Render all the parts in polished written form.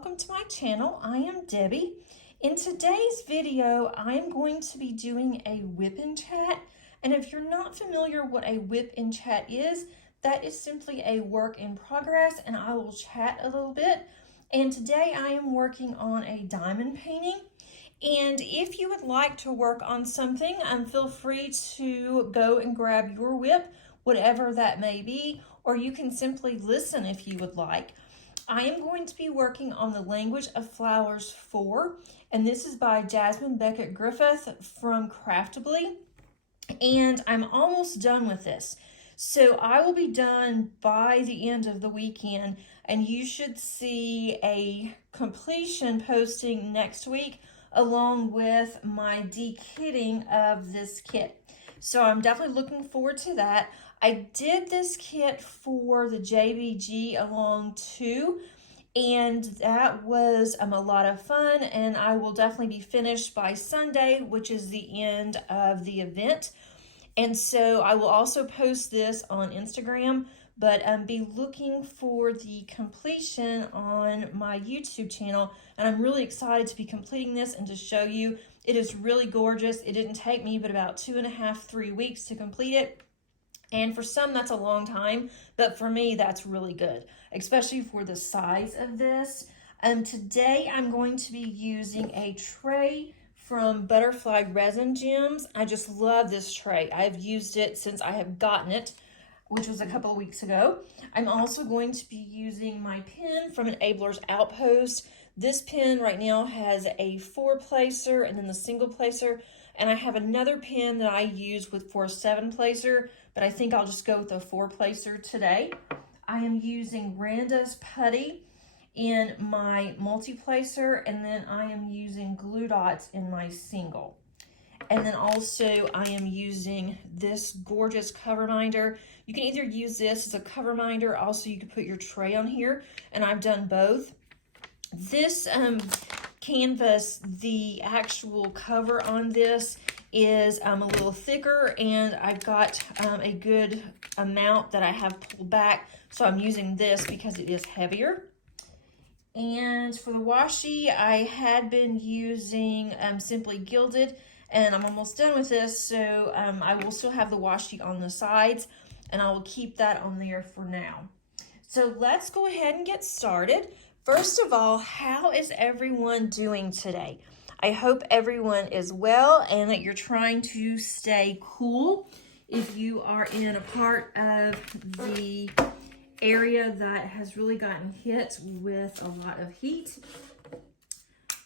welcome to my channel. I am Debbie. In today's video, I am going to be doing a WIP in chat. And if you're not familiar what a WIP in chat is, that is simply a work in progress, and I will chat a little bit. And today I am working on a diamond painting. And if you would like to work on something, feel free to go and grab your WIP, whatever that may be, or you can simply listen if you would like. I am going to be working on the Language of Flowers 4, and this is by Jasmine Beckett Griffith from Craftably, and I'm almost done with this. So I will be done by the end of the weekend, and you should see a completion posting next week along with my dekitting of this kit. So I'm definitely looking forward to that. I did this kit for the JBG along too, and that was a lot of fun, and I will definitely be finished by Sunday, which is the end of the event. And so I will also post this on Instagram, but be looking for the completion on my YouTube channel. And I'm really excited to be completing this and to show you. It is really gorgeous. It didn't take me but about 2.5, 3 weeks to complete it. And for some, that's a long time, but for me, that's really good, especially for the size of this. Today, I'm going to be using a tray from Butterfly Resin Gems. I just love this tray. I've used it since I have gotten it, which was a couple of weeks ago. I'm also going to be using my pen from Enabler's Outpost. This pen right now has a 4-placer and then the single placer, and I have another pen that I use for a 7-placer, but I think I'll just go with a 4-placer today. I am using Randa's Putty in my multi-placer, and then I am using glue dots in my single. And then also I am using this gorgeous cover minder. You can either use this as a cover minder, also you can put your tray on here, and I've done both. This canvas, the actual cover on this is a little thicker, and I've got a good amount that I have pulled back, so I'm using this because it is heavier. And for the washi, I had been using Simply Gilded, and I'm almost done with this, so I will still have the washi on the sides, and I will keep that on there for now. So let's go ahead and get started. First of all, how is everyone doing today? I hope everyone is well and that you're trying to stay cool. If you are in a part of the area that has really gotten hit with a lot of heat,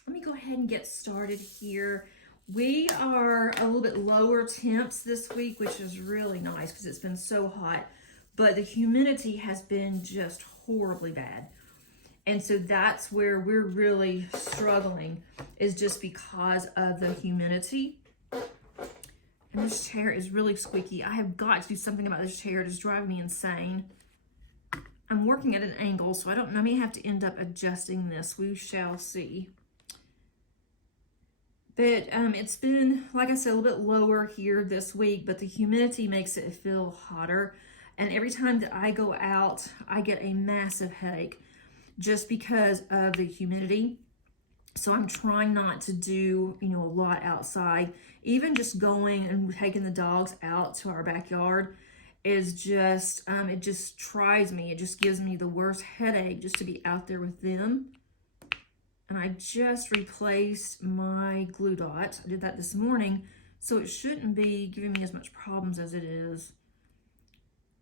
let me go ahead and get started here. We are a little bit lower temps this week, which is really nice because it's been so hot, but the humidity has been just horribly bad. And so that's where we're really struggling, is just because of the humidity. And this chair is really squeaky. I have got to do something about this chair. It is driving me insane. I'm working at an angle, so I don't know. I may have to end up adjusting this. We shall see. But it's been, like I said, a little bit lower here this week, but the humidity makes it feel hotter. And every time that I go out, I get a massive headache just because of the humidity. So I'm trying not to do, a lot outside. Even just going and taking the dogs out to our backyard is just, it just tries me. It just gives me the worst headache just to be out there with them. And I just replaced my glue dot. I did that this morning, so it shouldn't be giving me as much problems as it is.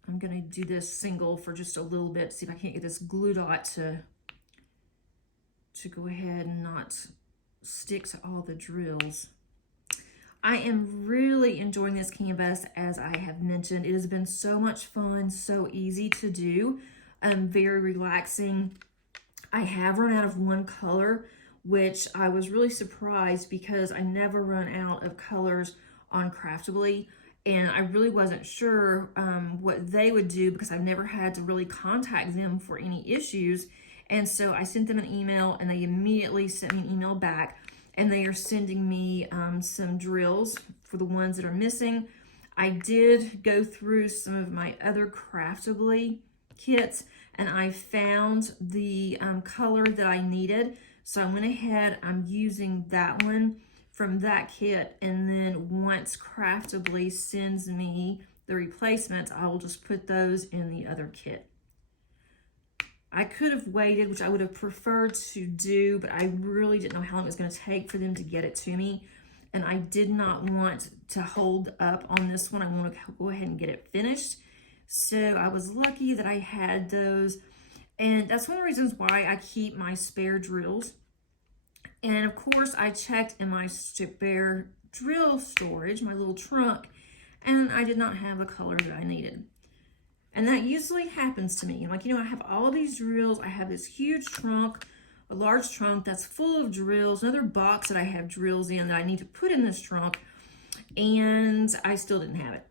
I'm gonna do this single for just a little bit, see if I can't get this glue dot to go ahead and not stick to all the drills. I am really enjoying this canvas, as I have mentioned. It has been so much fun, so easy to do, very relaxing. I have run out of one color, which I was really surprised because I never run out of colors on Craftably, and I really wasn't sure what they would do because I've never had to really contact them for any issues. And so I sent them an email, and they immediately sent me an email back, and they are sending me some drills for the ones that are missing. I did go through some of my other Craftably kits, and I found the color that I needed. So I went ahead, I'm using that one from that kit, and then once Craftably sends me the replacements, I will just put those in the other kit. I could have waited, which I would have preferred to do, but I really didn't know how long it was going to take for them to get it to me. And I did not want to hold up on this one. I want to go ahead and get it finished. So I was lucky that I had those. And that's one of the reasons why I keep my spare drills. And of course, I checked in my spare drill storage, my little trunk, and I did not have the color that I needed. And that usually happens to me. Like, you know, I have all of these drills. I have this huge trunk, a large trunk that's full of drills, another box that I have drills in that I need to put in this trunk, and I still didn't have it.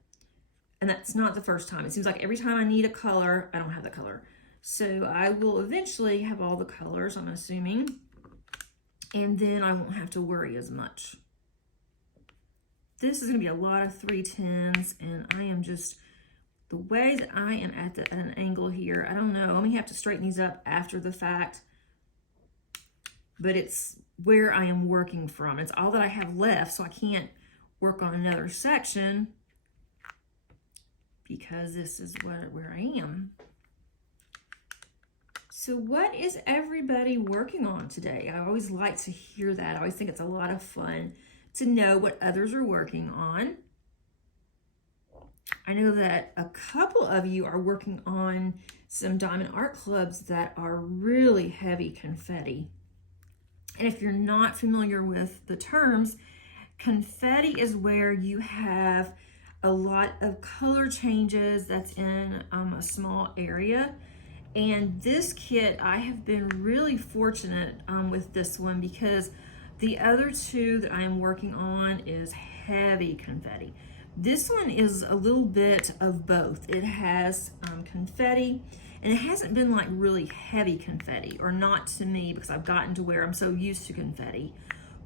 And that's not the first time. It seems like every time I need a color, I don't have the color. So I will eventually have all the colors, I'm assuming, and then I won't have to worry as much. This is gonna be a lot of 310s, and I am just, the way that I am at an angle here, I don't know. I may have to straighten these up after the fact, but it's where I am working from. It's all that I have left, so I can't work on another section because this is where I am. So what is everybody working on today? I always like to hear that. I always think it's a lot of fun to know what others are working on. I know that a couple of you are working on some diamond art clubs that are really heavy confetti. And if you're not familiar with the terms, confetti is where you have a lot of color changes that's in a small area. And this kit, I have been really fortunate with this one because the other two that I am working on is heavy confetti. This one is a little bit of both. It has confetti, and it hasn't been like really heavy confetti, or not to me because I've gotten to where I'm so used to confetti,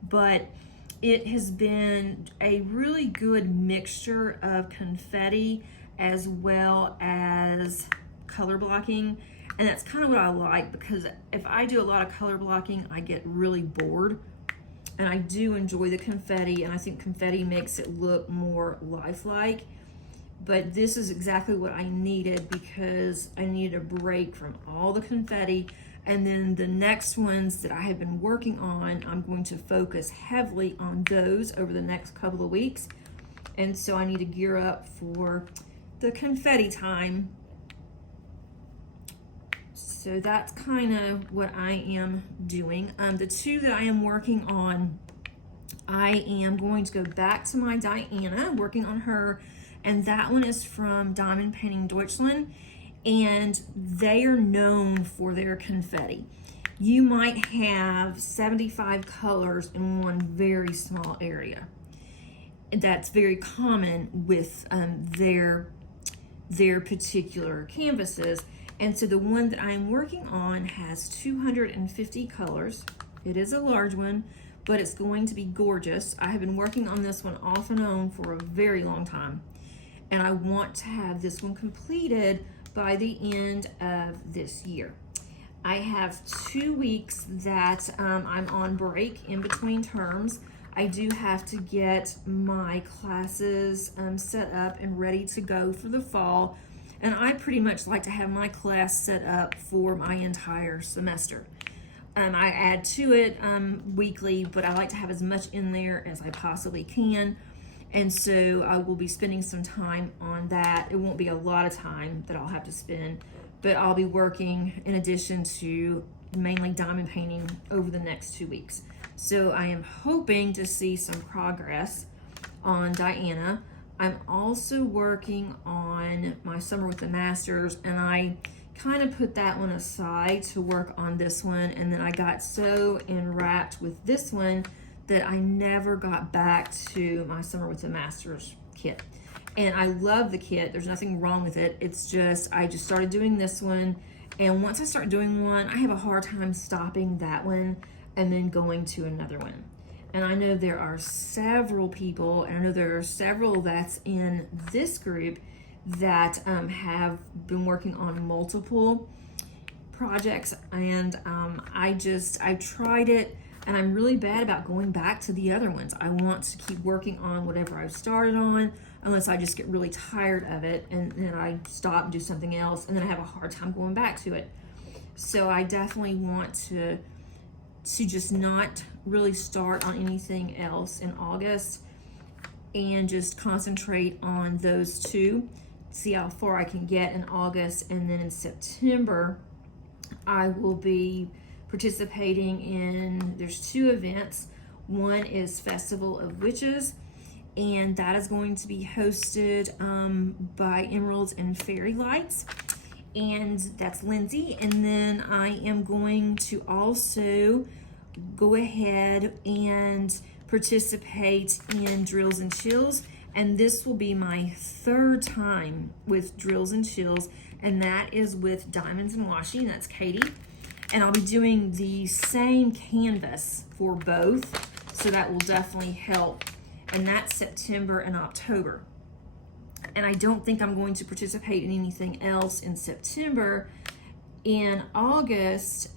but it has been a really good mixture of confetti as well as color blocking. And that's kind of what I like, because if I do a lot of color blocking, I get really bored. And I do enjoy the confetti, and I think confetti makes it look more lifelike. But this is exactly what I needed, because I needed a break from all the confetti. And then the next ones that I have been working on, I'm going to focus heavily on those over the next couple of weeks. And so I need to gear up for the confetti time. So that's kind of what I am doing. The two that I am working on, I am going to go back to my Diana, working on her, and that one is from Diamond Painting Deutschland, and they are known for their confetti. You might have 75 colors in one very small area. That's very common with their particular canvases. And so the one that I'm working on has 250 colors. It is a large one, but it's going to be gorgeous. I have been working on this one off and on for a very long time. And I want to have this one completed by the end of this year. I have 2 weeks that I'm on break in between terms. I do have to get my classes set up and ready to go for the fall. And I pretty much like to have my class set up for my entire semester. I add to it weekly, but I like to have as much in there as I possibly can. And so I will be spending some time on that. It won't be a lot of time that I'll have to spend, but I'll be working in addition to mainly diamond painting over the next 2 weeks. So I am hoping to see some progress on Diana. I'm also working on my Summer with the Masters, and I kind of put that one aside to work on this one, and then I got so enwrapped with this one that I never got back to my Summer with the Masters kit. And I love the kit. There's nothing wrong with it. It's just, I just started doing this one, and once I start doing one, I have a hard time stopping that one and then going to another one. And I know there are several people, and I know there are several that's in this group that have been working on multiple projects, and I've tried it, and I'm really bad about going back to the other ones. I want to keep working on whatever I've started on, unless I just get really tired of it and then I stop and do something else, and then I have a hard time going back to it. So I definitely want to just not really start on anything else in August and just concentrate on those two, see how far I can get in August. And then in September, I will be participating in, there's 2 events. One is Festival of Witches, and that is going to be hosted by Emeralds and Fairy Lights, and that's Lindsay. And then I am going to also go ahead and participate in Drills and Chills, and this will be my 3rd time with Drills and Chills, and that is with Diamonds and Washi, and that's Katie. And I'll be doing the same canvas for both, so that will definitely help. And that's September and October. And I don't think I'm going to participate in anything else in September. In August,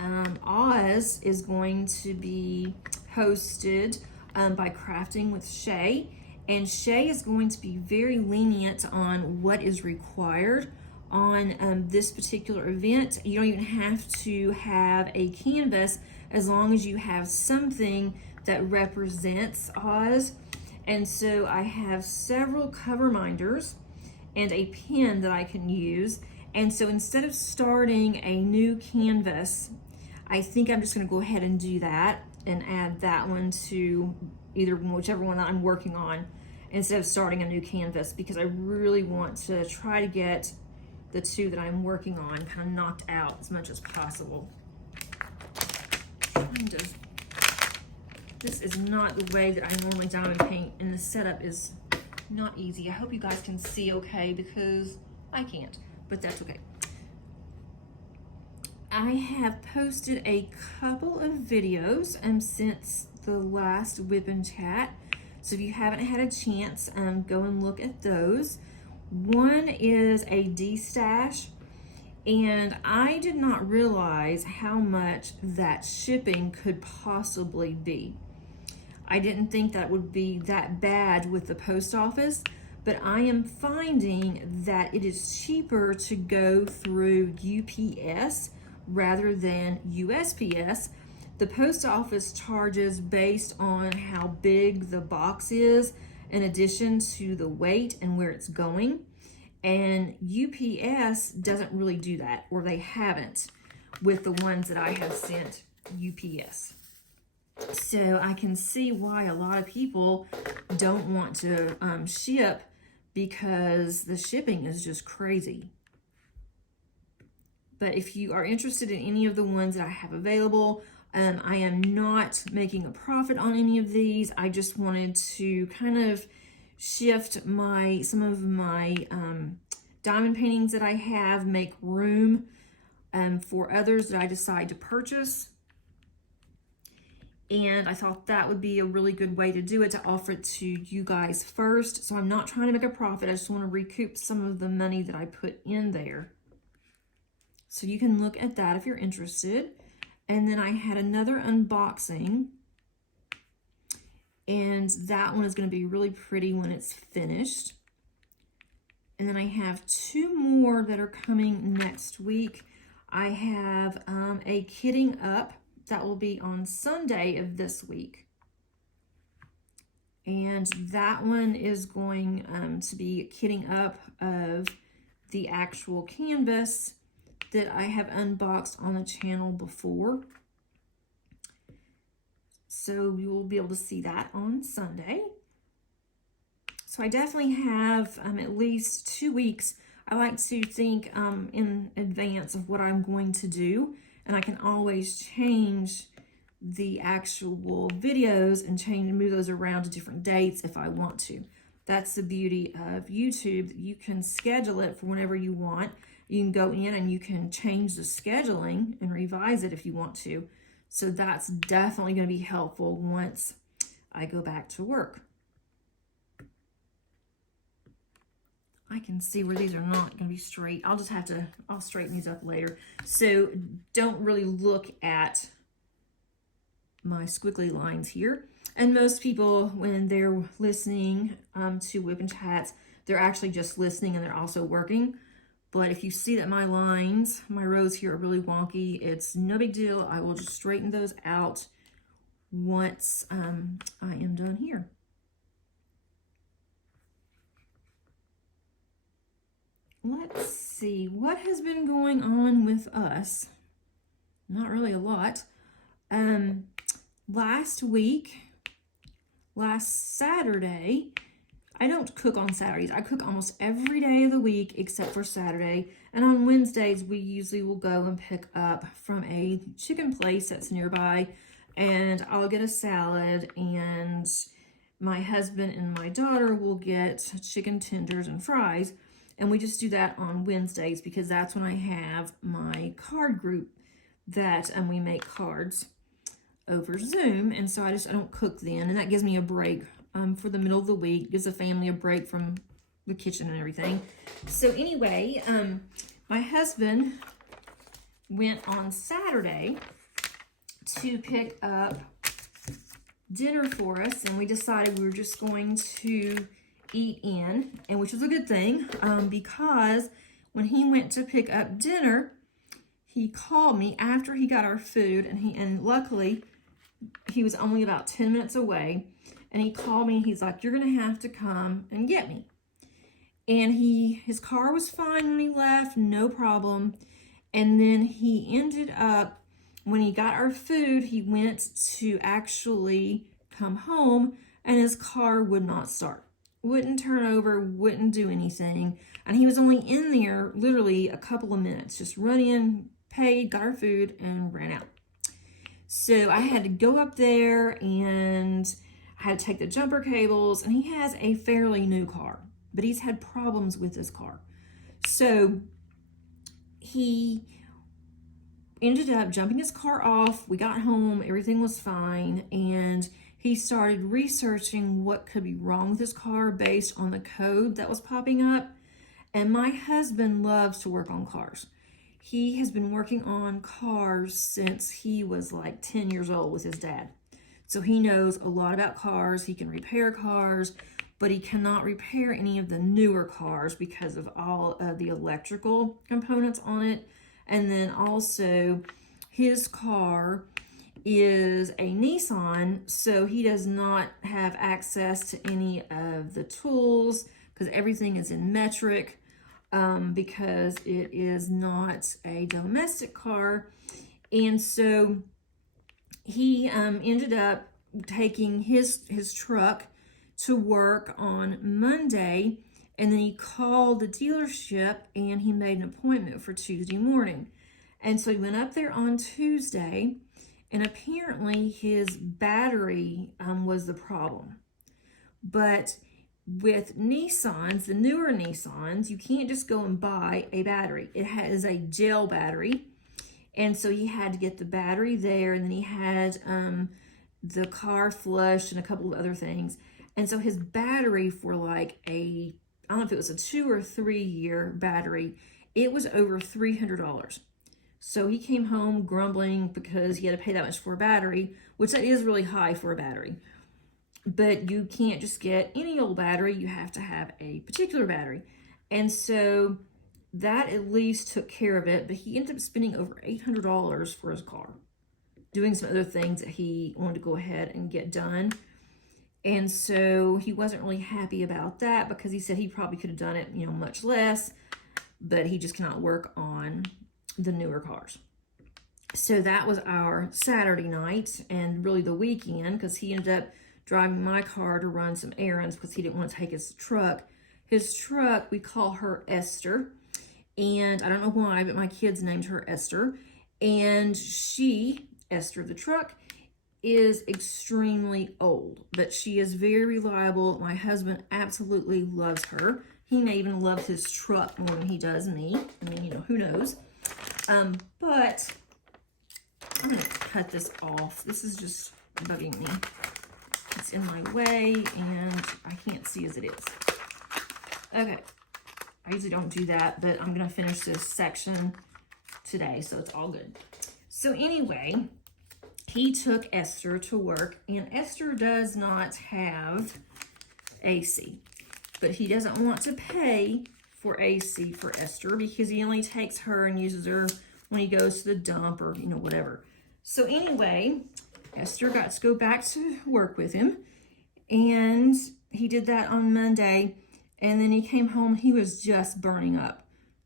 Oz is going to be hosted by Crafting with Shay, and Shay is going to be very lenient on what is required on this particular event. You don't even have to have a canvas as long as you have something that represents Oz. And so I have several cover minders and a pen that I can use. And so instead of starting a new canvas, I think I'm just going to go ahead and do that and add that one to either whichever one that I'm working on instead of starting a new canvas, because I really want to try to get the 2 that I'm working on kind of knocked out as much as possible. This is not the way that I normally diamond paint, and the setup is not easy. I hope you guys can see okay, because I can't, but that's okay. I have posted a couple of videos since the last WIP and Chat, so if you haven't had a chance, go and look at those. One is a D-stash, and I did not realize how much that shipping could possibly be. I didn't think that would be that bad with the post office, but I am finding that it is cheaper to go through UPS rather than USPS. The post office charges based on how big the box is, in addition to the weight and where it's going. And UPS doesn't really do that, or they haven't with the ones that I have sent UPS. So I can see why a lot of people don't want to ship, because the shipping is just crazy. But if you are interested in any of the ones that I have available, I am not making a profit on any of these. I just wanted to kind of shift some of my diamond paintings that I have, make room for others that I decide to purchase. And I thought that would be a really good way to do it, to offer it to you guys first. So I'm not trying to make a profit. I just want to recoup some of the money that I put in there. So you can look at that if you're interested. And then I had another unboxing, and that one is going to be really pretty when it's finished. And then I have 2 more that are coming next week. I have a kitting up that will be on Sunday of this week. And that one is going to be kitting up of the actual canvas that I have unboxed on the channel before. So you will be able to see that on Sunday. So I definitely have at least 2 weeks. I like to think in advance of what I'm going to do, and I can always change the actual videos and move those around to different dates if I want to. That's the beauty of YouTube. You can schedule it for whenever you want. You can go in and you can change the scheduling and revise it if you want to. So that's definitely going to be helpful once I go back to work. I can see where these are not going to be straight. I'll straighten these up later. So don't really look at my squiggly lines here. And most people, when they're listening to WIP and chats, they're actually just listening and they're also working. But if you see that my lines, my rows here are really wonky, it's no big deal. I will just straighten those out once I am done here. Let's see, what has been going on with us? Not really a lot. Last Saturday, I don't cook on Saturdays. I cook almost every day of the week except for Saturday. And on Wednesdays, we usually will go and pick up from a chicken place that's nearby. And I'll get a salad, and my husband and my daughter will get chicken tenders and fries. And we just do that on Wednesdays because that's when I have my card group that we make cards over Zoom. And so I don't cook then. And that gives me a break for the middle of the week. Gives the family a break from the kitchen and everything. So anyway, my husband went on Saturday to pick up dinner for us. And we decided we were just going to eat in, and which was a good thing because when he went to pick up dinner, he called me after he got our food, and luckily he was only about 10 minutes away, and he called me. He's like, "You're gonna have to come and get me." And his car was fine when he left, no problem. And then he ended up, when he got our food, he went to actually come home, and his car would not start. Wouldn't turn over, wouldn't do anything. And he was only in there literally a couple of minutes, just run in, paid, got our food, and ran out. So I had to go up there, and I had to take the jumper cables, and he has a fairly new car, but he's had problems with his car. So he ended up jumping his car off. We got home, everything was fine, and he started researching what could be wrong with his car based on the code that was popping up. And my husband loves to work on cars. He has been working on cars since he was like 10 years old with his dad. So he knows a lot about cars. He can repair cars, but he cannot repair any of the newer cars because of all of the electrical components on it. And then also his car is a Nissan, so he does not have access to any of the tools because everything is in metric because it is not a domestic car. And so he ended up taking his truck to work on Monday, and then he called the dealership and he made an appointment for Tuesday morning. And so he went up there on Tuesday, and apparently his battery was the problem. But with Nissans, the newer Nissans, you can't just go and buy a battery. It has a gel battery. And so he had to get the battery there, and then he had the car flushed and a couple of other things. And so his battery for like I don't know if it was a 2 or 3 year battery, it was over $300. So he came home grumbling because he had to pay that much for a battery, which that is really high for a battery. But you can't just get any old battery. You have to have a particular battery. And so that at least took care of it. But he ended up spending over $800 for his car, doing some other things that he wanted to go ahead and get done. And so he wasn't really happy about that because he said he probably could have done it, much less, but he just cannot work on the newer cars. So that was our Saturday night and really the weekend, because he ended up driving my car to run some errands because he didn't want to take his truck. His truck, we call her Esther, and I don't know why, but my kids named her Esther. And she, Esther the truck, is extremely old, but she is very reliable. My husband absolutely loves her. He may even love his truck more than he does me. I mean, who knows? But I'm going to cut this off. This is just bugging me. It's in my way, and I can't see as it is. Okay. I usually don't do that, but I'm gonna finish this section today, so it's all good. So anyway, he took Esther to work, and Esther does not have AC, but he doesn't want to pay for AC for Esther because he only takes her and uses her when he goes to the dump or, you know, whatever. So anyway, Esther got to go back to work with him, and he did that on Monday, and then he came home, he was just burning up.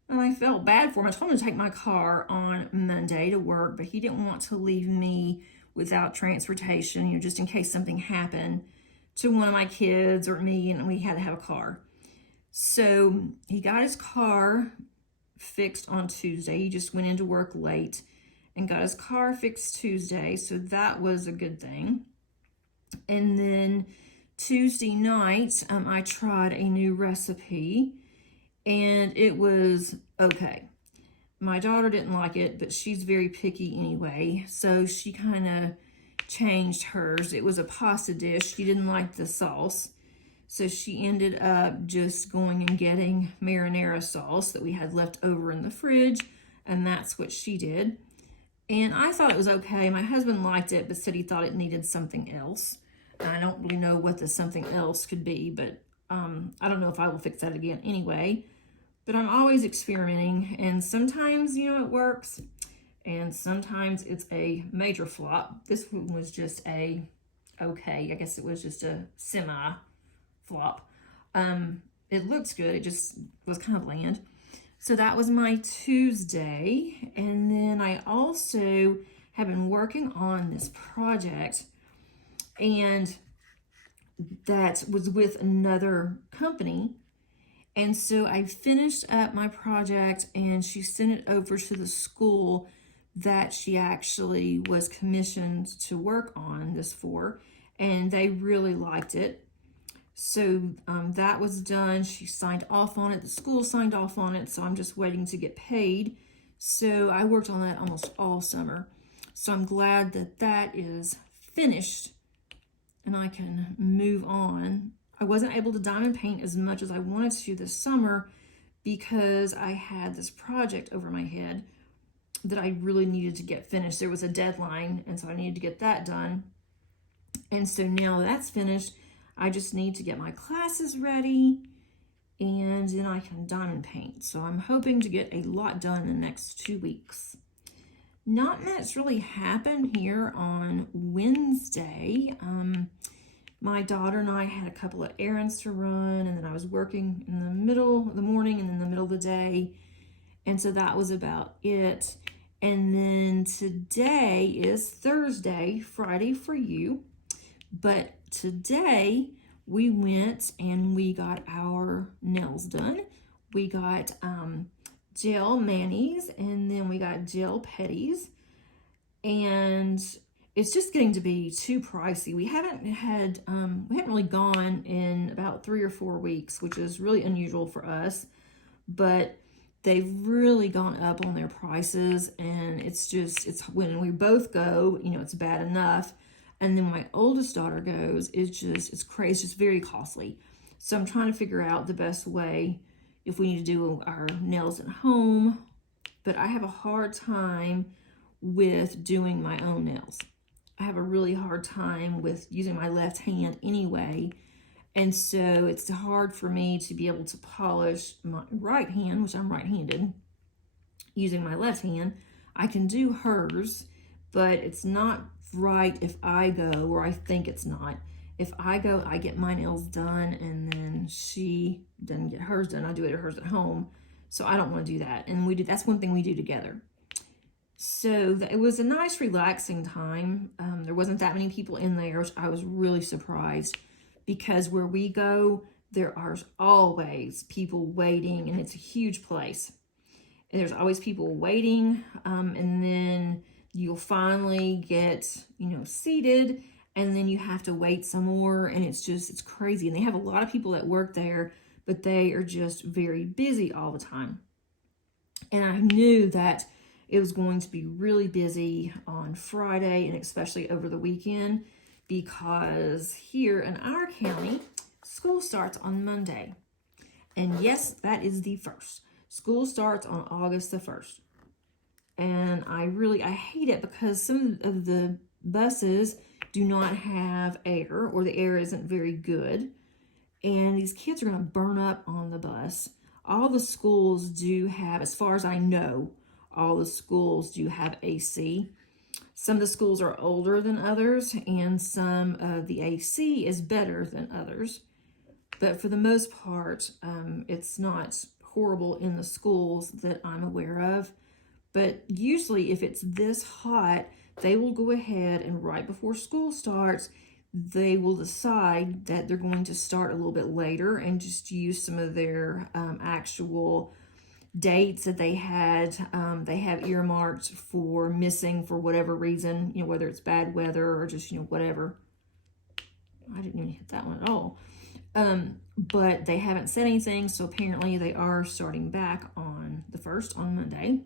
And I felt bad for him. I told him to take my car on Monday to work, but he didn't want to leave me without transportation, you know, just in case something happened to one of my kids or me, and we had to have a car. So he got his car fixed on Tuesday. He just went into work late and got his car fixed Tuesday, so that was a good thing. And then Tuesday night, I tried a new recipe, and it was okay. My daughter didn't like it, but she's very picky anyway, so she kind of changed hers. It was a pasta dish. She didn't like the sauce, so she ended up just going and getting marinara sauce that we had left over in the fridge, and that's what she did. And I thought it was okay. My husband liked it, but said he thought it needed something else. And I don't really know what the something else could be, but I don't know if I will fix that again anyway. But I'm always experimenting, and sometimes, you know, it works, and sometimes it's a major flop. This one was just a okay. I guess it was just a semi-flop. It looks good. It just was kind of bland. So that was my Tuesday, and then I also have been working on this project, and that was with another company. And so I finished up my project, and she sent it over to the school that she actually was commissioned to work on this for, and they really liked it. So that was done. She signed off on it. The school signed off on it, so I'm just waiting to get paid. So I worked on that almost all summer. So I'm glad that that is finished, and I can move on. I wasn't able to diamond paint as much as I wanted to this summer because I had this project over my head that I really needed to get finished. There was a deadline, and so I needed to get that done. And so now that's finished, I just need to get my classes ready, and then I can diamond paint. So I'm hoping to get a lot done in the next 2 weeks. Not much really happened here on Wednesday. My daughter and I had a couple of errands to run, and then I was working in the middle of the morning and in the middle of the day. And so that was about it. And then today is Thursday, Friday for you. But today we went and we got our nails done. We got gel manis, and then we got gel petties. And it's just getting to be too pricey. We haven't really gone in about 3 or 4 weeks, which is really unusual for us, but they've really gone up on their prices, and it's when we both go, you know, it's bad enough. And then when my oldest daughter goes, it's crazy. It's just very costly. So I'm trying to figure out the best way if we need to do our nails at home, but I have a hard time with doing my own nails. I have a really hard time with using my left hand anyway, and so it's hard for me to be able to polish my right hand, which I'm right-handed, using my left hand. I can do hers, but it's not right if I go, or I think it's not. If I go, I get my nails done, and then she doesn't get hers done. I do hers at home, so I don't want to do that. And that's one thing we do together. So it was a nice, relaxing time. There wasn't that many people in there, which I was really surprised, because where we go, there are always people waiting, and it's a huge place. And there's always people waiting, and then you'll finally get, you know, seated, and then you have to wait some more, and it's crazy. And they have a lot of people that work there, but they are just very busy all the time. And I knew that it was going to be really busy on Friday, and especially over the weekend, because here in our county, school starts on Monday. And yes, that is the 1st. School starts on August the 1st. And I hate it because some of the buses do not have air, or the air isn't very good. And these kids are going to burn up on the bus. All the schools do have, as far as I know, all the schools do have AC. Some of the schools are older than others, and some of the AC is better than others. But for the most part, it's not horrible in the schools that I'm aware of. But usually if it's this hot, they will go ahead and right before school starts, they will decide that they're going to start a little bit later and just use some of their actual dates that they have earmarked for missing for whatever reason, whether it's bad weather or just, whatever. I didn't even hit that one at all. But they haven't said anything, so apparently they are starting back on the 1st, on Monday.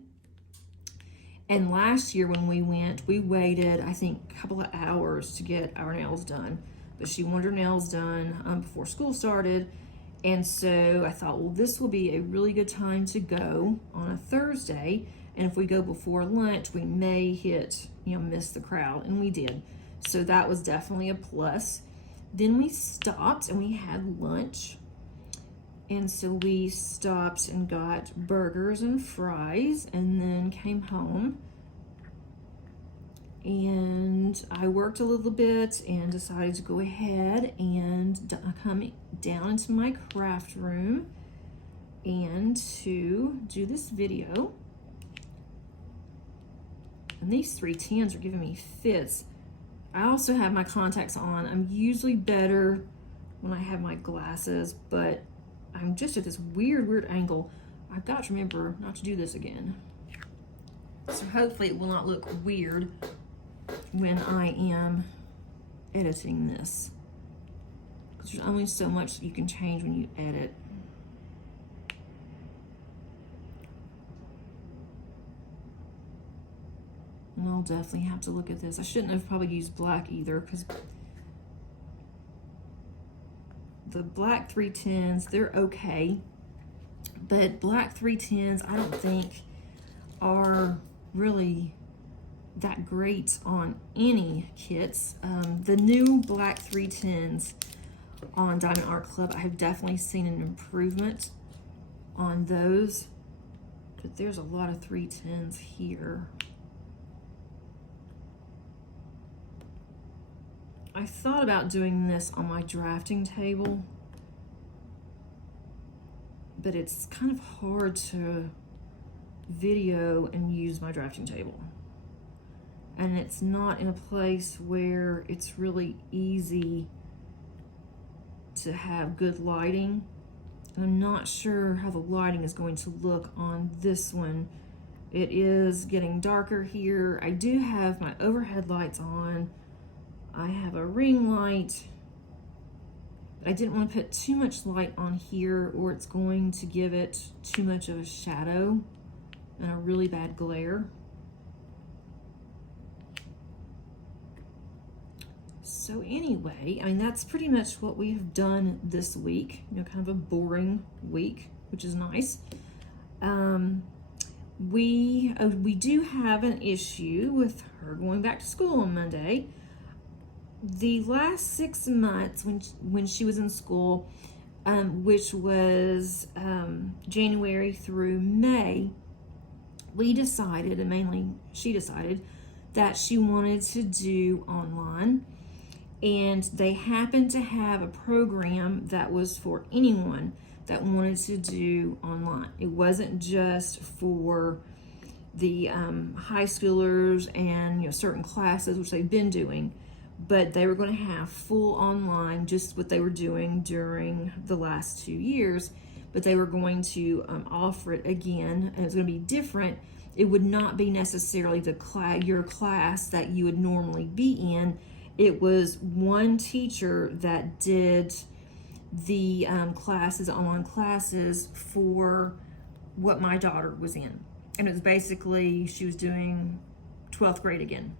And last year when we went, we waited, I think, a couple of hours to get our nails done. But she wanted her nails done before school started. And so I thought, well, this will be a really good time to go on a Thursday. And if we go before lunch, we may miss the crowd. And we did. So that was definitely a plus. Then we stopped and we had lunch. And so we stopped and got burgers and fries and then came home. And I worked a little bit and decided to go ahead and come down into my craft room and to do this video. And these 310s are giving me fits. I also have my contacts on. I'm usually better when I have my glasses, but I'm just at this weird angle. I've got to remember not to do this again. So hopefully it will not look weird when I am editing this. Because there's only so much that you can change when you edit. And I'll definitely have to look at this. I shouldn't have probably used black either, because the black 310s, they're okay. But black 310s, I don't think are really that great on any kits. The new black 310s on Diamond Art Club, I have definitely seen an improvement on those. But there's a lot of 310s here. I thought about doing this on my drafting table, but it's kind of hard to video and use my drafting table. And it's not in a place where it's really easy to have good lighting. And I'm not sure how the lighting is going to look on this one. It is getting darker here. I do have my overhead lights on. I have a ring light. I didn't want to put too much light on here or it's going to give it too much of a shadow and a really bad glare. So anyway, I mean, that's pretty much what we have done this week. Kind of a boring week, which is nice. We do have an issue with her going back to school on Monday. The last 6 months when she was in school, which was January through May, we decided, and mainly she decided, that she wanted to do online. And they happened to have a program that was for anyone that wanted to do online. It wasn't just for the high schoolers and certain classes, which they've been doing, but they were going to have full online, just what they were doing during the last 2 years. But they were going to offer it again, and it was going to be different. It would not be necessarily your class that you would normally be in. It was one teacher that did the online classes for what my daughter was in. And it was basically, she was doing 12th grade again.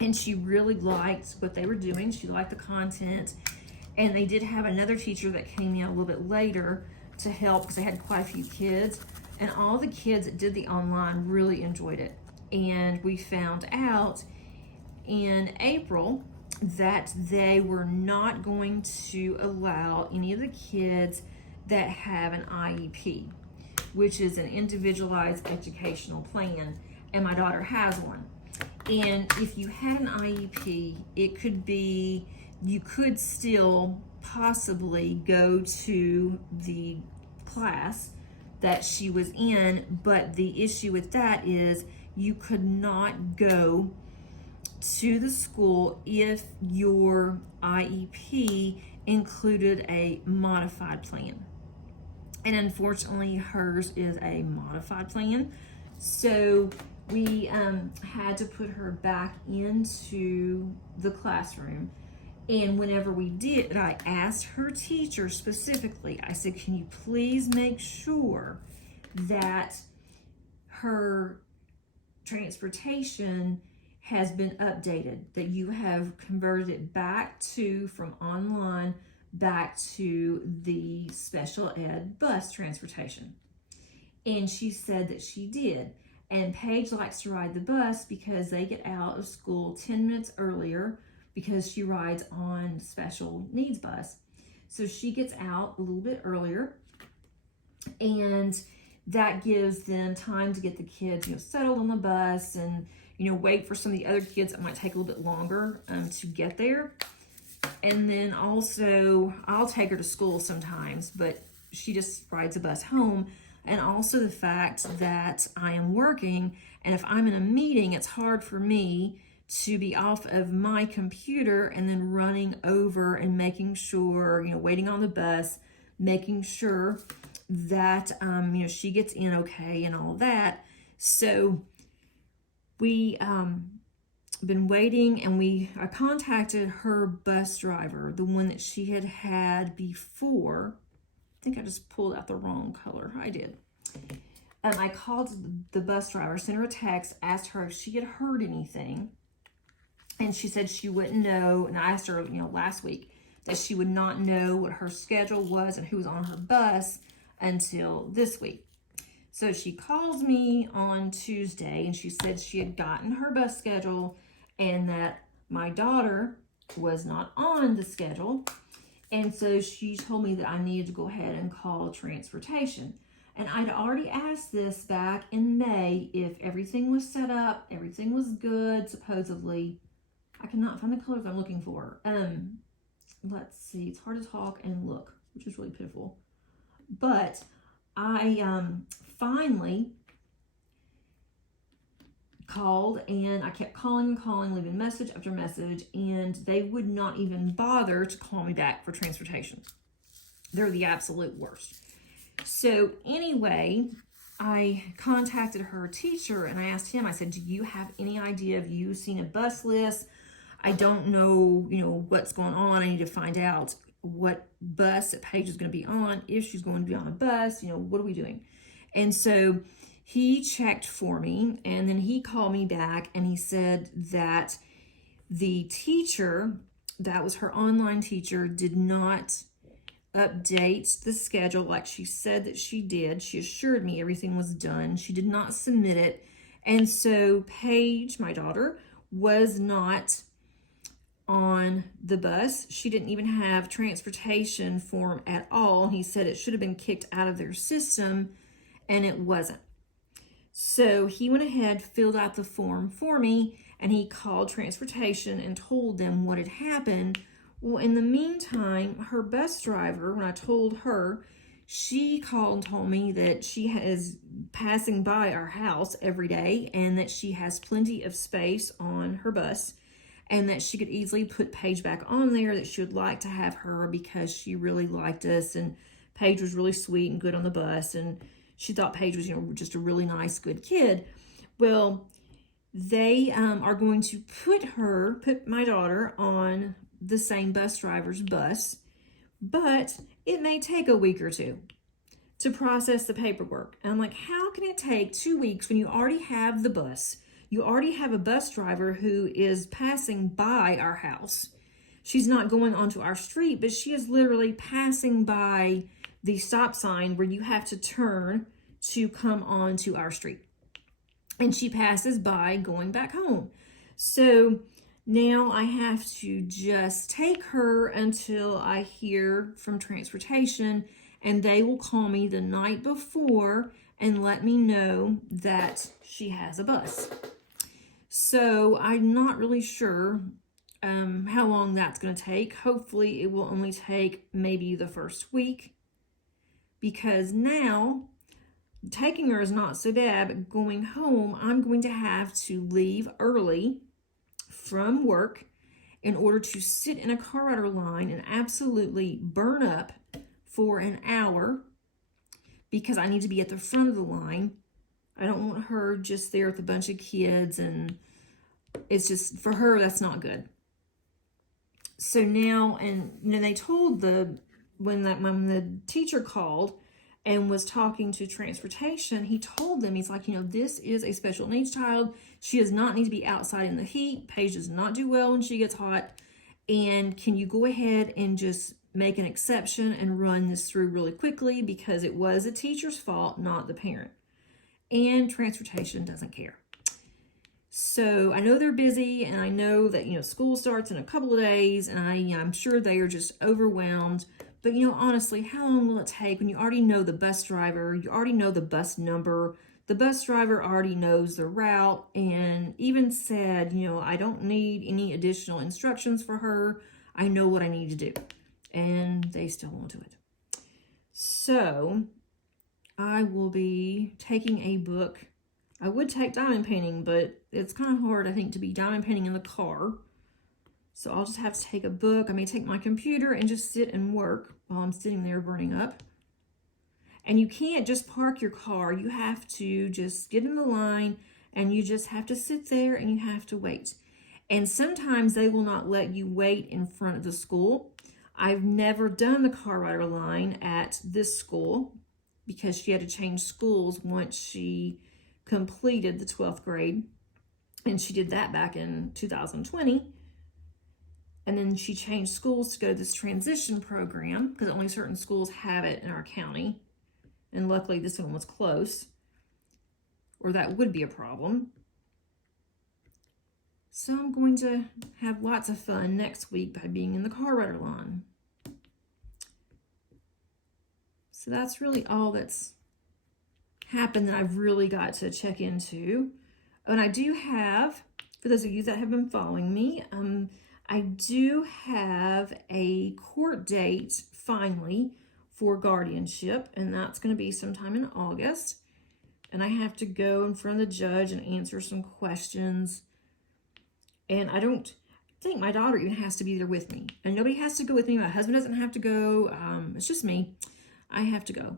And she really liked what they were doing. She liked the content. And they did have another teacher that came in a little bit later to help because they had quite a few kids, and all the kids that did the online really enjoyed it. And we found out in April that they were not going to allow any of the kids that have an IEP, which is an individualized educational plan, and my daughter has one. And if you had an IEP, it could be, you could still possibly go to the class that she was in, but the issue with that is you could not go to the school if your IEP included a modified plan. And unfortunately, hers is a modified plan. So we had to put her back into the classroom. And whenever we did, I asked her teacher specifically, I said, can you please make sure that her transportation has been updated, that you have converted it back to, from online back to the special ed bus transportation. And she said that she did. And Paige likes to ride the bus because they get out of school 10 minutes earlier because she rides on special needs bus. So she gets out a little bit earlier, and that gives them time to get the kids, settled on the bus, and wait for some of the other kids that might take a little bit longer to get there. And then also, I'll take her to school sometimes, but she just rides a bus home. And also the fact that I am working, and if I'm in a meeting, it's hard for me to be off of my computer and then running over and making sure, waiting on the bus, making sure that, she gets in okay and all that. So we been waiting, and I contacted her bus driver, the one that she had before. I think I just pulled out the wrong color. I did. I called the bus driver, sent her a text, asked her if she had heard anything, and she said she wouldn't know. And I asked her, last week, that she would not know what her schedule was and who was on her bus until this week. So she calls me on Tuesday, and she said she had gotten her bus schedule and that my daughter was not on the schedule. And so she told me that I needed to go ahead and call transportation. And I'd already asked this back in May if everything was set up, everything was good, supposedly. I cannot find the colors I'm looking for. Let's see, it's hard to talk and look, which is really pitiful. But I finally called, and I kept calling and calling, leaving message after message, and they would not even bother to call me back for transportation. They're the absolute worst. So anyway, I contacted her teacher, and I asked him, I said, do you have any idea, have you seen a bus list? I don't know, what's going on. I need to find out what bus that Paige is going to be on, if she's going to be on a bus, what are we doing? And so he checked for me, and then he called me back, and he said that the teacher, that was her online teacher, did not update the schedule like she said that she did. She assured me everything was done. She did not submit it. And so Paige, my daughter, was not on the bus. She didn't even have transportation form at all. He said it should have been kicked out of their system, and it wasn't. So he went ahead, filled out the form for me, and he called transportation and told them what had happened. Well, in the meantime, her bus driver, when I told her, she called and told me that she is passing by our house every day, and that she has plenty of space on her bus, and that she could easily put Paige back on there, that she would like to have her because she really liked us, and Paige was really sweet and good on the bus, and she thought Paige was, just a really nice, good kid. Well, they are going to put my daughter on the same bus driver's bus, but it may take a week or two to process the paperwork. And I'm like, how can it take 2 weeks when you already have the bus? You already have a bus driver who is passing by our house. She's not going onto our street, but she is literally passing by the stop sign where you have to turn to come onto our street. And she passes by going back home. So now I have to just take her until I hear from transportation, and they will call me the night before and let me know that she has a bus. So I'm not really sure how long that's going to take. Hopefully it will only take maybe the first week, because now taking her is not so bad, but going home, I'm going to have to leave early from work in order to sit in a car rider line and absolutely burn up for an hour, because I need to be at the front of the line. I don't want her just there with a bunch of kids, and it's just, for her, that's not good. So now, and they told when the teacher called and was talking to transportation, he told them, he's like, this is a special needs child. She does not need to be outside in the heat. Paige does not do well when she gets hot. And can you go ahead and just make an exception and run this through really quickly, because it was the teacher's fault, not the parent. And transportation doesn't care. So I know they're busy, and I know that, school starts in a couple of days, and I'm sure they are just overwhelmed. But, honestly, how long will it take when you already know the bus driver, you already know the bus number, the bus driver already knows the route, and even said, I don't need any additional instructions for her. I know what I need to do. And they still won't do it. So I will be taking a book. I would take diamond painting, but it's kind of hard, I think, to be diamond painting in the car. So I'll just have to take a book. I may take my computer and just sit and work while I'm sitting there burning up. And you can't just park your car. You have to just get in the line, and you just have to sit there and you have to wait. And sometimes they will not let you wait in front of the school. I've never done the car rider line at this school, because she had to change schools once she completed the 12th grade. And she did that back in 2020. And then she changed schools to go to this transition program, because only certain schools have it in our county. And luckily this one was close, or that would be a problem. So I'm going to have lots of fun next week by being in the car rider line. So that's really all that's happened that I've really got to check into. And I do have, for those of you that have been following me, I do have a court date finally for guardianship, and that's going to be sometime in August. And I have to go in front of the judge and answer some questions. And I don't think my daughter even has to be there with me. And nobody has to go with me. My husband doesn't have to go. It's just me. I have to go.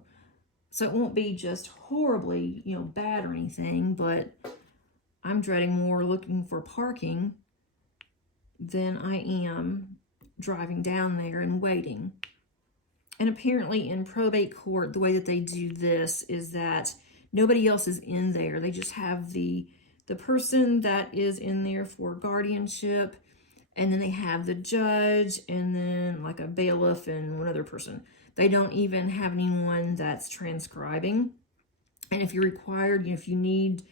So it won't be just horribly, bad or anything, but I'm dreading more looking for parking than I am driving down there and waiting. And apparently in probate court, the way that they do this is that nobody else is in there. They just have the person that is in there for guardianship, and then they have the judge, and then like a bailiff and one other person. They don't even have anyone that's transcribing. And if you're required, if you need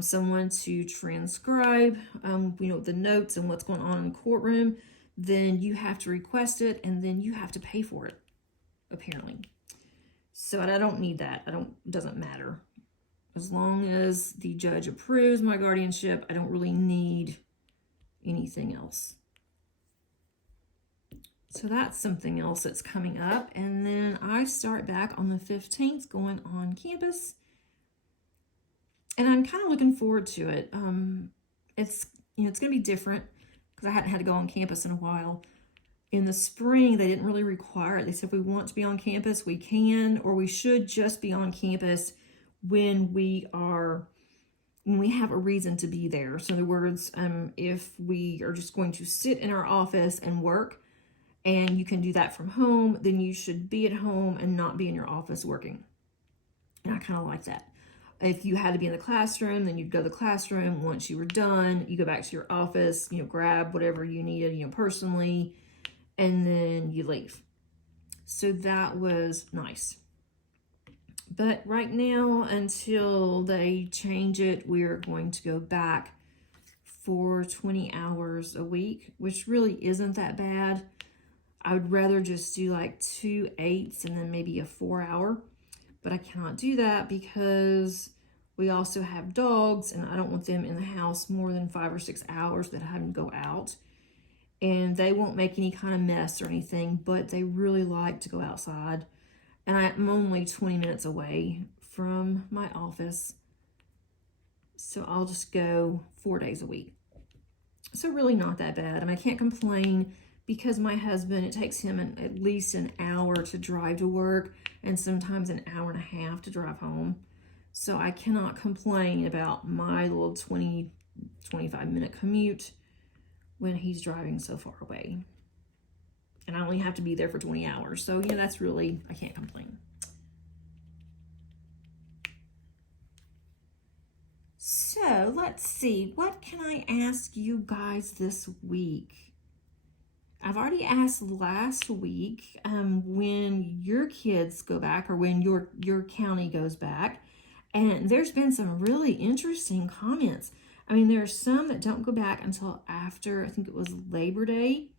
someone to transcribe, the notes and what's going on in the courtroom, then you have to request it, and then you have to pay for it, apparently. So I don't need that. It doesn't matter. As long as the judge approves my guardianship, I don't really need anything else. So that's something else that's coming up. And then I start back on the 15th going on campus. And I'm kind of looking forward to it. It's going to be different because I hadn't had to go on campus in a while. In the spring, they didn't really require it. They said if we want to be on campus, we can, or we should just be on campus when we have a reason to be there. So in other words, if we are just going to sit in our office and work, and you can do that from home, then you should be at home and not be in your office working. And I kind of like that. If you had to be in the classroom, then you'd go to the classroom. Once you were done, you go back to your office, grab whatever you needed, personally, and then you leave. So that was nice. But right now, until they change it, we're going to go back for 20 hours a week, which really isn't that bad. I would rather just do like 2 8s and then maybe a 4-hour, but I cannot do that because we also have dogs and I don't want them in the house more than 5 or 6 hours that I have them go out. And they won't make any kind of mess or anything, but they really like to go outside. And I'm only 20 minutes away from my office, so I'll just go 4 days a week. So really not that bad. I mean, I can't complain because my husband, it takes him at least an hour to drive to work and sometimes an hour and a half to drive home. So I cannot complain about my little 20, 25-minute commute when he's driving so far away. And I only have to be there for 20 hours. So, yeah, that's really, I can't complain. So, let's see. What can I ask you guys this week? I've already asked last week when your kids go back or when your county goes back. And there's been some really interesting comments. I mean, there are some that don't go back until after, I think it was Labor Day.